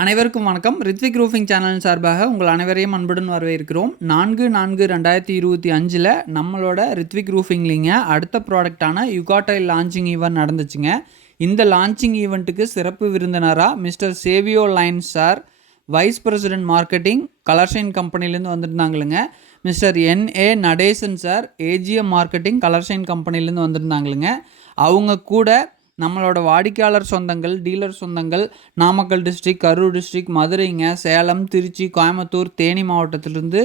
அனைவருக்கும் வணக்கம். Rithvik roofing channel சார்பாக உங்கள் அனைவரையும் அன்புடன் வரவேற்கிறோம். 4/4/2025 நம்மளோட ரித்விக் ரூஃபிங்லிங்க அடுத்த ப்ராடக்டான யுகாடைல் லான்ச்சிங் ஈவெண்ட் நடந்துச்சுங்க. இந்த லான்ச்சிங் ஈவெண்ட்டுக்கு சிறப்பு விருந்தினராக mister Savio Lyons sir, vice president marketing Colorshine கம்பெனிலேருந்து வந்திருந்தாங்களுங்க. Mister NA Natesan sir, AGM marketing Colorshine கம்பெனிலேருந்து வந்திருந்தாங்களுங்க. அவங்க கூட நம்மளோட வாடிக்கையாளர் சொந்தங்கள், டீலர் சொந்தங்கள், நாமக்கல் டிஸ்ட்ரிக்ட், கரூர் டிஸ்ட்ரிக்ட், மதுரைங்க, சேலம், திருச்சி, கோயம்புத்தூர், தேனி மாவட்டத்திலிருந்து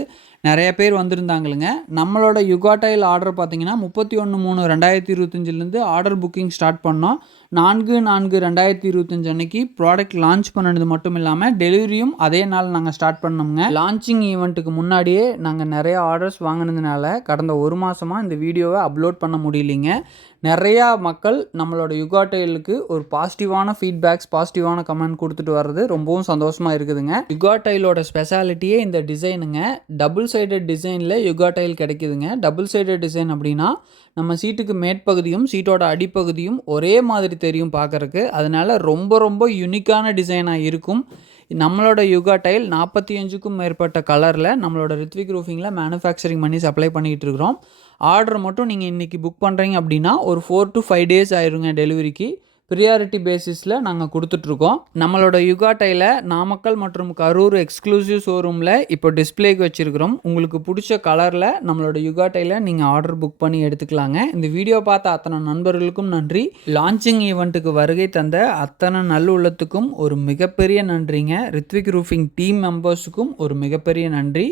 நிறைய பேர் வந்திருந்தாங்களுங்க. நம்மளோட யுகாடைல் ஆர்டர் பார்த்திங்கன்னா 31/3/2025 ஆர்டர் புக்கிங் ஸ்டார்ட் பண்ணோம். 4/4/2025 அன்னைக்கு ப்ராடக்ட் லான்ச் பண்ணது மட்டும் இல்லாமல் டெலிவரியும் அதே நாள் நாங்கள் ஸ்டார்ட் பண்ணோம்ங்க. லான்ச்சிங் ஈவெண்ட்டுக்கு முன்னாடியே நாங்கள் நிறைய ஆர்டர்ஸ் வாங்கினதுனால கடந்த ஒரு மாதமாக இந்த வீடியோவை அப்லோட் பண்ண முடியலைங்க. நிறையா மக்கள் நம்மளோட யுகாடைலுக்கு ஒரு பாசிட்டிவான ஃபீட்பேக்ஸ், பாசிட்டிவான கமெண்ட் கொடுத்துட்டு வர்றது ரொம்பவும் சந்தோஷமாக இருக்குதுங்க. யுகாடைலோட ஸ்பெஷாலிட்டியே இந்த டிசைனுங்க. டபுள் சைடட் டிசைனில் யுகாடைல் கிடைக்குதுங்க. டபுள் சைடட் டிசைன் அப்படின்னா நம்ம சீட்டுக்கு மேற்பகுதியும் சீட்டோட அடிப்பகுதியும் ஒரே மாதிரி தெரியும் பார்க்குறக்கு. அதனால ரொம்ப ரொம்ப யூனிக்கான டிசைனாக இருக்கும். நம்மளோட யுகாடைல் 45க்கும் மேற்பட்ட கலரில் நம்மளோட ரித்விக் ரூஃபிங்கில் மேனுஃபேக்சரிங் பண்ணி சப்ளை பண்ணிகிட்டு இருக்கிறோம். ஆர்டர் மட்டும் நீங்கள் இன்றைக்கி புக் பண்ணுறீங்க அப்படின்னா ஒரு 4 to 5 days ஆயிருங்க டெலிவரிக்கு. ப்ரியாரிட்டி பேசிஸில் நாங்கள் கொடுத்துட்ருக்கோம். நம்மளோட யுகாடைல நாமக்கல் மற்றும் கரூர் எக்ஸ்க்ளூசிவ் ஷோரூமில் இப்போ டிஸ்பிளேக்கு வச்சுருக்கிறோம். உங்களுக்கு பிடிச்ச கலரில் நம்மளோட யுகாடைல நீங்கள் ஆர்டர் புக் பண்ணி எடுத்துக்கலாங்க. இந்த வீடியோ பார்த்த அத்தனை நண்பர்களுக்கும் நன்றி. லான்ச்சிங் ஈவெண்ட்டுக்கு வருகை தந்த அத்தனை நல்லுள்ளத்துக்கும் ஒரு மிகப்பெரிய நன்றிங்க. ரித்விக் ரூஃபிங் டீம் மெம்பர்ஸுக்கும் ஒரு மிகப்பெரிய நன்றி.